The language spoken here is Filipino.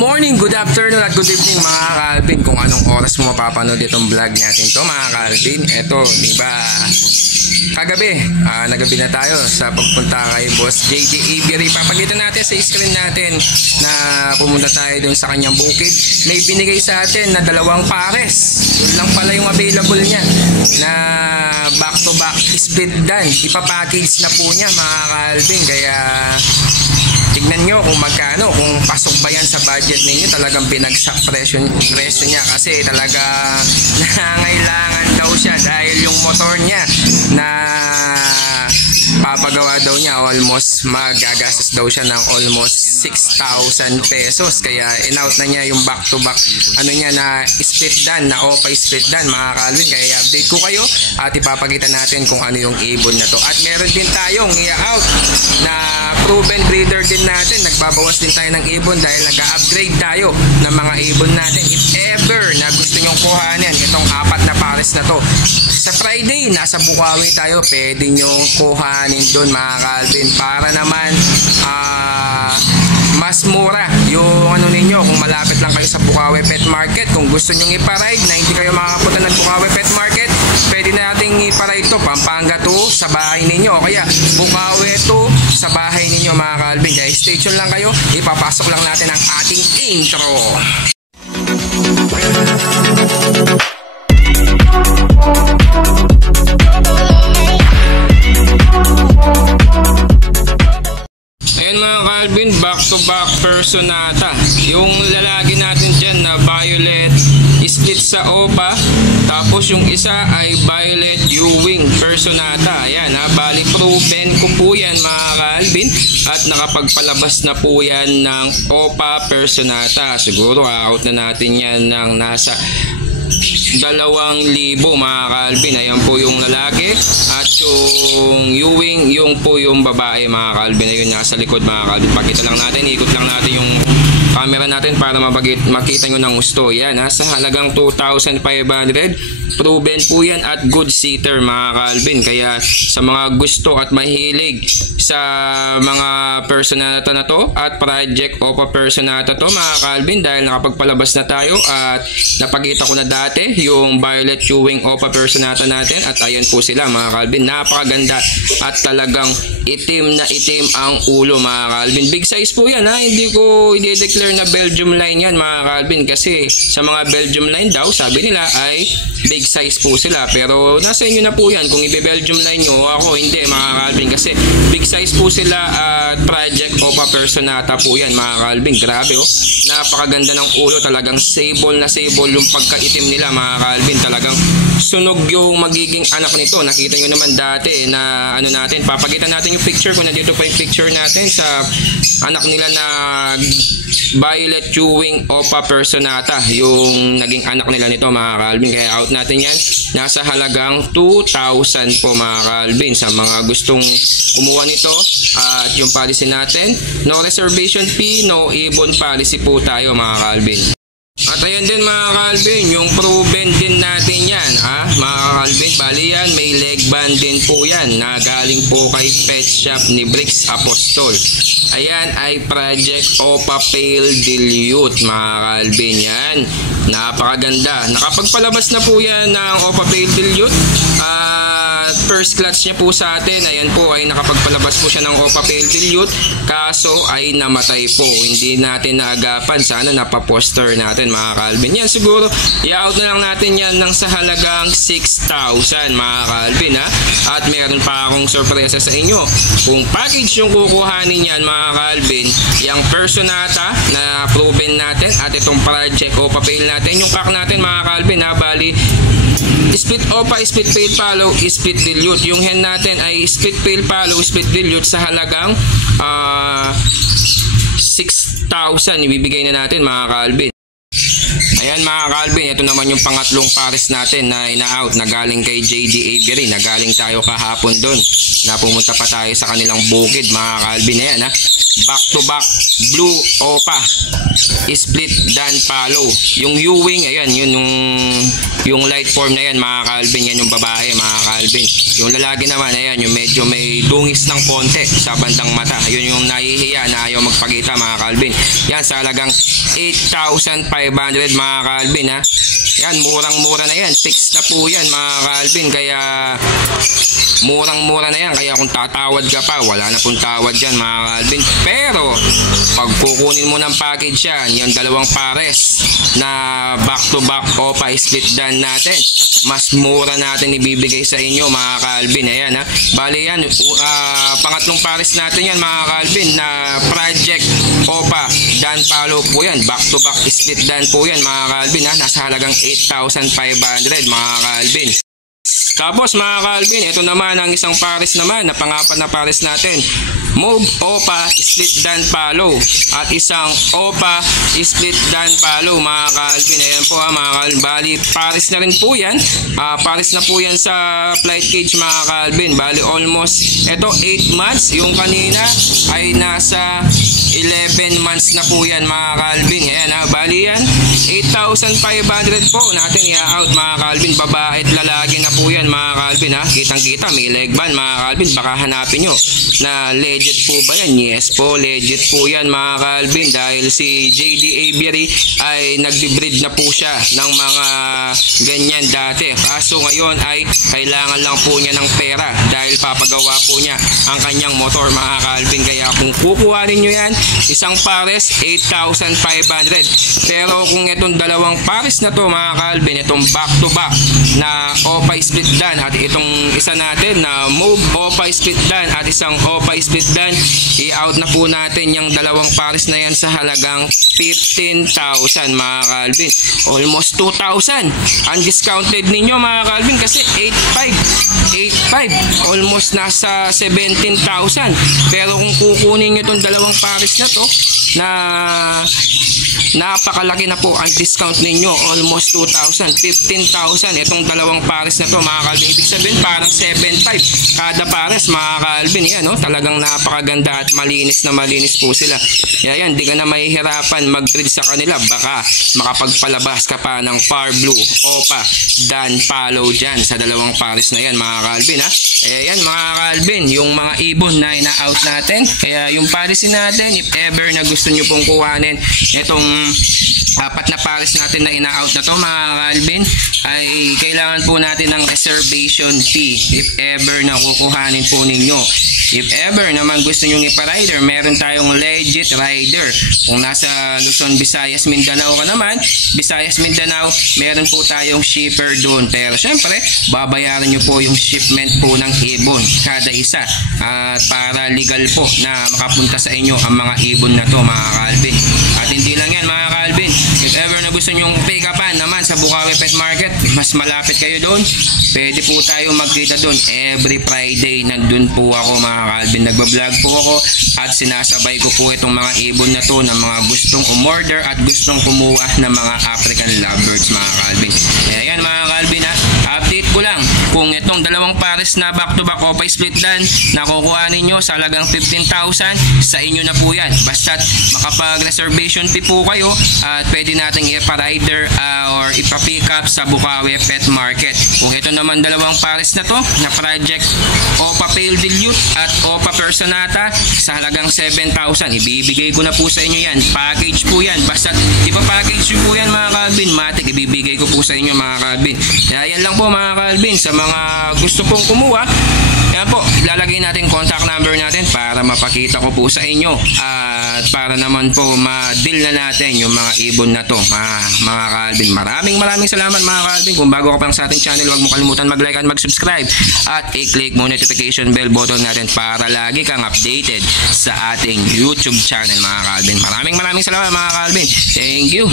morning, good afternoon at good evening mga Calvin. Kung anong oras mo mapapanood itong vlog natin to mga Calvin. Eto, diba kagabi, nagabi na tayo sa pagpunta kay Boss JD Avery. Papakita natin sa screen natin na pumunta tayo dun sa kanyang bukid. May binigay sa atin na 2 pares. Yun lang pala yung available niya na back to back split dan. Ipapackage na po niya mga Calvin. Kaya tignan nyo kung magkano, kung pasok ba yan sa budget ninyo. Talagang binagsak presyo niya kasi talaga nangailangan daw siya dahil yung motor niya na papagawa daw niya almost magagastos daw siya ng almost 6,000 pesos. Kaya in-out na niya yung back to back ano niya na split dan, na OPA split dan mga Calvin. Kaya update ko kayo at ipapakita natin kung ano yung ibon na to. At meron din tayong i-out na proven breeder din natin. Nagbabawas din tayo ng ibon dahil nag-upgrade tayo ng mga ibon natin. If ever na gusto nyong kuhanin itong 4 na pares na to, sa Friday nasa Bukawi tayo, pwede nyong kuhanin doon mga Calvin para naman mas mura yung ano ninyo. Kung malapit lang kayo sa Bukawi Pet Market, kung gusto nyong iparide na hindi kayo makakapunta ng Bukawi Pet Market, pwede nating iparide to Pampanga to sa bahay ninyo o kaya Bukawi to sa bahay ninyo mga Calvin. Kaya stay tuned lang kayo, ipapasok lang natin ang ating intro. Ayan mga Calvin, back to back Personata. Yung lalaki natin dyan na violet split sa OPA, tapos yung isa ay violet Ewing Personata. Ayan ha, bali proven ko po yan mga Calvin at nakapagpalabas na po yan ng OPA Personata. Siguro out na natin yan ng nasa 2,000 mga Calvin. Ayan po yung lalaki at yung Ewing, yung po yung babae mga Calvin. Ayun nasa likod mga Calvin. Pakita lang natin, ikot lang natin yung camera natin para makita nyo ng gusto. Yan ha, sa halagang 2,500. Proven po yan at good seater mga Calvin. Kaya sa mga gusto at mahilig sa mga Personata na to at project OPA Personata to mga Calvin, dahil nakapagpalabas na tayo at napakita ko na dati yung violet Ewing OPA Personata natin. At ayan po sila mga Calvin, napakaganda at talagang itim na itim ang ulo mga Calvin. Big size po yan ha, hindi ko i-declare na Belgium line yan mga Calvin, kasi sa mga Belgium line daw sabi nila ay big size po sila, pero nasa inyo na po yan kung i-Belgium line nyo. Ako hindi mga Calvin, kasi big size po sila at project OPA Personata po yan mga Calvin. Grabe oh, napakaganda ng ulo, talagang sable na sable yung pagkaitim nila mga Calvin. Talagang sunog yung magiging anak nito. Nakita nyo naman dati na ano natin, papakita natin yung picture kung nandito pa yung picture natin sa anak nila na violet Ewing OPA Personata, yung naging anak nila nito mga Calvin. Kaya out natin yan, nasa halagang 2,000 po mga Calvin sa mga gustong kumuha nito. At yung policy natin, no reservation fee, no ibon policy po tayo mga Calvin. At ayan din mga Calvin, yung proven din natin yan ha mga Calvin. Bali yan, may leg band din po yan na galing po kay Pet Shop ni Bricks Apostol. Ayan ay project OPA Pale Dilute mga Calvin. Yan, napakaganda. Nakapagpalabas na po yan ng OPA Pale Dilute. First clutch niya po sa atin, ayan po ay nakapagpalabas po siya ng OPA Pale Dilute, kaso ay namatay po, hindi natin naagapan. Sana napaposter natin mga Calvin. Yan siguro i-out na lang natin yan ng sa halagang 6,000 mga Calvin ha. At meron pa akong sorpresa sa inyo. Kung package yung kukuhanin yan mga Calvin, yung Personata na proven natin at itong project OPA Pale natin, yung pack natin mga Calvin ha, bali split OPA, split pale follow, split dilute. Yung hen natin ay split pale follow, split dilute sa halagang 6,000 ibibigay na natin mga Calvin. Ayan mga Calvin, ito naman yung pangatlong pares natin na ina-out na galing kay JD Avery. Nagaling tayo kahapon doon. Na pumunta pa tayo sa kanilang bukid mga Calvin. Ayan ha. Back to back blue opa. Split dan palo. Yung Ewing, ayan, yun yung light form na yan mga Calvin. Yan yung babae mga Calvin. Yung lalaki naman, ayan, yung medyo may dungis ng konti sa bandang mata. Yun yung nahihiya na ayaw magpakita mga Calvin. Yan sa halagang 8,500 mga Calvin ha. Yan, murang-mura na yan. Fixed na po yan mga Calvin. Kaya murang-mura na yan. Kaya kung tatawad ka pa, wala na pong tawad dyan mga Calvin. Pero pag kukunin mo ng package yan, yung dalawang pares na back-to-back opa split dan natin, mas mura natin ibibigay sa inyo mga Calvin. Ayan ha. Bali yan, pangatlong pares natin yan mga Calvin na project opa dan palo po yan. Back-to-back split dan po yan mga Calvin ha. Nasa halagang 8,500 mga Calvin. Tapos mga Calvin, ito naman ang isang pares naman na pangapat na pares natin. Move opa split dan palo at isang opa split dan palo mga Calvin. Ayan po mga Calvin. Bali pares na rin po yan. Pares na po yan sa flight cage mga Calvin. Bali almost ito 8 months. Yung kanina ay nasa 11 months na po yan mga Calvin. Ayan ha. Bali yan 8,500 po natin i-out mga Calvin. Babae at lalaki na po yan mga Calvin ha. Kitang kita may leg band mga Calvin. Baka hanapin nyo na legit po ba yan? Yes po, legit po yan mga Calvin. Dahil si JD Avery ay nagbe-breed na po siya ng mga ganyan dati. Kaso ngayon ay kailangan lang po niya ng pera dahil papagawa po niya ang kanyang motor mga Calvin. Kaya kung kukuhanin nyo yan, isang pares 8,500. Pero kung itong dalawang pares na to mga Calvin, itong back to back na opa split dan at itong isa natin na move opa split dan at isang opa split dan, i-out na po natin yung dalawang pares na yan sa halagang 15,000 mga Calvin. Almost 2,000 undiscounted ninyo mga Calvin kasi 8,500 almost nasa 17,000. Pero kung kukunin nyo itong dalawang pares na to na napakalaki na po ang discount ninyo, almost 2,000, 15,000 itong dalawang pares na to mga Calvin. Ibig sabihin parang 7,500 kada pares mga Calvin. Yan no? Talagang napakaganda at malinis na malinis po sila. Yan, di ka na mahihirapan mag-breed sa kanila. Baka makapagpalabas ka pa ng far blue opa dan palo dyan sa dalawang pares na yan mga Calvin ha. Yan mga Calvin, yung mga ibon na ina-out natin. Kaya yung policy natin, if ever na gusto nyo pong kuhanin itong apat na pares natin na ina-out na to mga Calvin, ay kailangan po natin ng reservation fee if ever na kukuhanin po ninyo. If ever naman gusto nyo ipa-rider, meron tayong legit rider. Kung nasa Luzon, Visayas, Mindanao ka naman, Visayas, Mindanao, meron po tayong shipper doon. Pero syempre, babayaran nyo po yung shipment po ng ibon kada isa. At para legal po na makapunta sa inyo ang mga ibon na to mga Calvin. At hindi lang yan mga Calvin, if ever na gusto nyong pick upan naman sa Bukawi Pet Market, mas malapit kayo doon, pwede po tayo magkita doon. Every Friday nandun po ako mga Calvin, nagbablog po ako at sinasabay ko po itong mga ibon na to ng mga gustong umorder at gustong kumuha ng mga African lovebirds mga Calvin. Kaya yan mga Calvin ha, update ko lang kung itong dalawang pares na back to back opa split dan na kukuha ninyo sa halagang 15,000, sa inyo na po yan. Basta't makapag reservation fee po kayo at pwede nating ipa-rider or ipa-pick up sa Bukawi Pet Market. Kung ito naman dalawang pares na to na project opa pale dilute at opa personata sa halagang 7,000, ibibigay ko na po sa inyo yan. Package po yan. Basta't ipa-package po yan mga Calvin, matik ibibigay ko po sa inyo mga Calvin. Kaya yan lang po mga Calvin, sa mga gusto pong kumuha, yan po, ilalagay natin contact number natin para mapakita ko po sa inyo at para naman po ma-deal na natin yung mga ibon na to mga Calvin. Maraming salamat mga Calvin. Kung bago ka pa lang sa ating channel, huwag mo kalimutan mag-like at mag-subscribe at i-click mo notification bell button natin para lagi kang updated sa ating YouTube channel mga Calvin. Maraming salamat mga Calvin. Thank you.